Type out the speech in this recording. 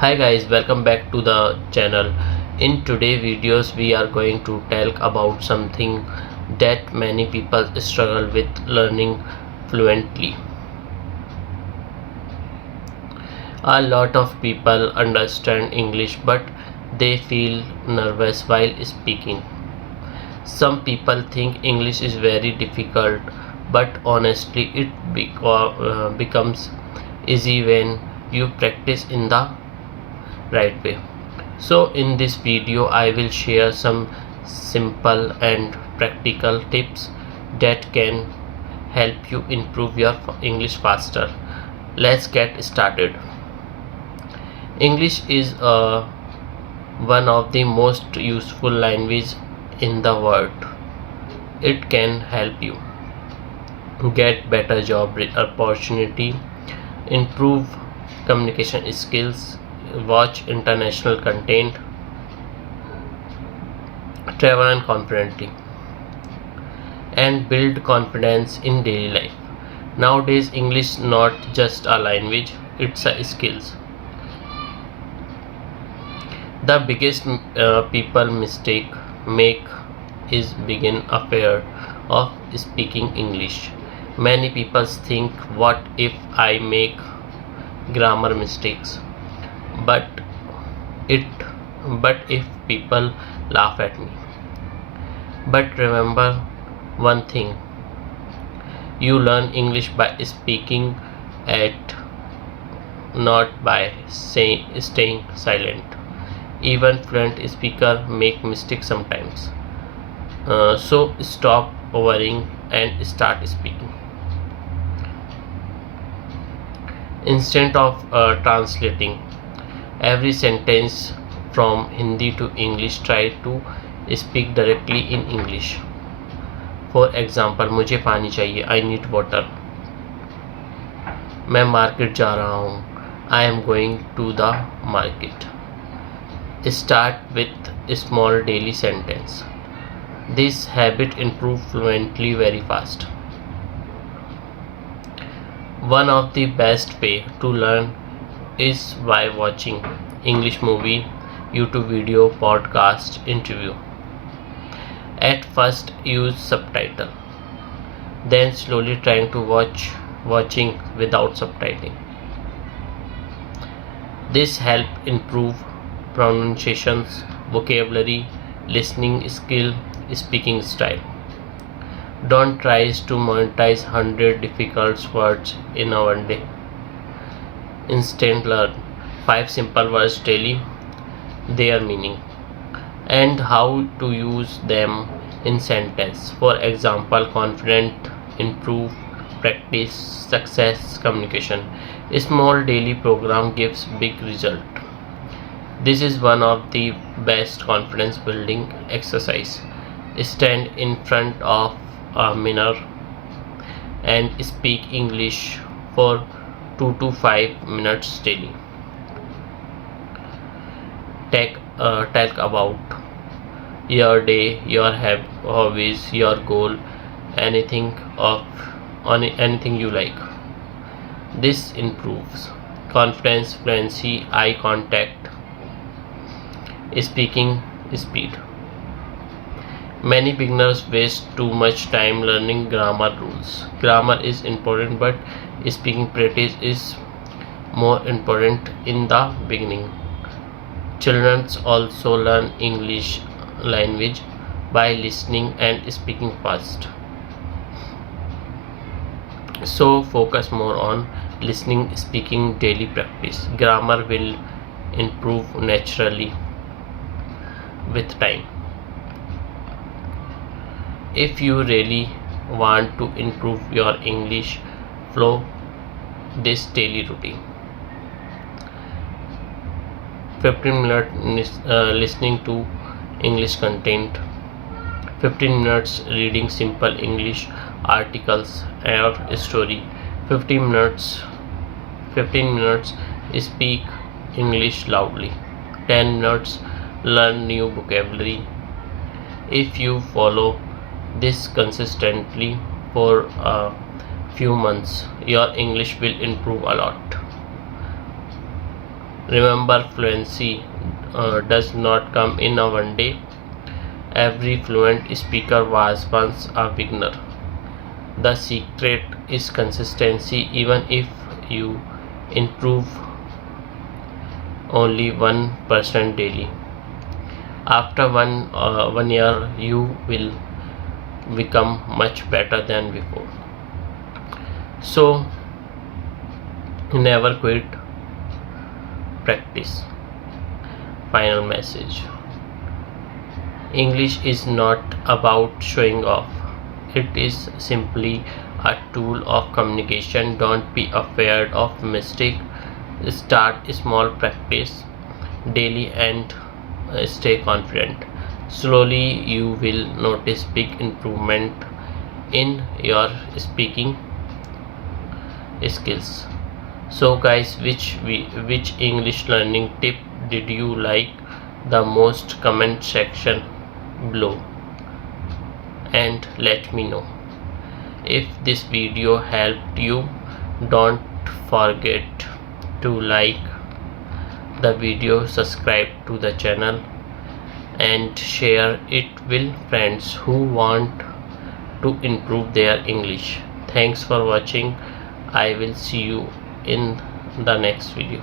Hi guys, welcome back to the channel. In today's videos we are going to talk about something that many people struggle with learning fluently. A lot of people understand English but they feel nervous while speaking. Some people think English is very difficult, but honestly becomes easy when you practice in the right way. So in this video I will share some simple and practical tips that can help you improve your English faster. Let's get started. English is one of the most useful language in the world. It can help you get better job opportunity, improve communication skills, watch international content, travel and confidently, and build confidence in daily life. Nowadays, English not just a language; it's a skills. The biggest people mistake make is begin affair of speaking English. Many people think, "What if I make grammar mistakes?" But it, but if people laugh at me. But remember one thing: you learn English by speaking it, not by staying silent. Even fluent speaker make mistakes sometimes. So stop worrying and start speaking. Instead of translating every sentence from Hindi to English, try to speak directly in English. For example, मुझे पानी चाहिए, I need water. मैं market जा रहा हूँ, I am going to the market. Start with a small daily sentence. This habit improves fluently very fast. One of the best way to learn is by watching English movie, YouTube video, podcast, interview. At first use subtitle, then slowly trying to watching without subtitling. This help improve pronunciations, vocabulary, listening skill, speaking style. Don't try to memorize 100 difficult words in a one day. Instead learn 5 simple words daily, their meaning, and how to use them in sentence. For example, confident, improve, practice, success, communication. A small daily program gives big result. This is one of the best confidence building exercise. Stand in front of a mirror and speak English for 2 to 5 minutes daily. Talk about your day, your hobbies, your goal, anything of on anything you like. This improves confidence, fluency, eye contact, speaking speed. Many beginners waste too much time learning grammar rules. Grammar is important, but speaking practice is more important in the beginning. Children also learn English language by listening and speaking fast. So focus more on listening, speaking, daily practice. Grammar will improve naturally with time. If you really want to improve your English flow, this daily routine: 15 minutes listening to English content, 15 minutes reading simple English articles or story, 15 minutes 15 minutes speak English loudly, 10 minutes learn new vocabulary. If you follow this consistently for a few months, your English will improve a lot. Remember, fluency does not come in a one day. Every fluent speaker was once a beginner. The secret is consistency. Even if you improve only 1% daily, after one year you will become much better than before. So never quit, practice. Final message: English is not about showing off, it is simply a tool of communication. Don't be afraid of mistake. Start small, practice daily, and stay confident. Slowly you will notice big improvement in your speaking skills. So guys, which English learning tip did you like the most? Comment section below and let me know. If this video helped you, don't forget to like the video, subscribe to the channel, and share it with friends who want to improve their English. Thanks for watching. I will see you in the next video.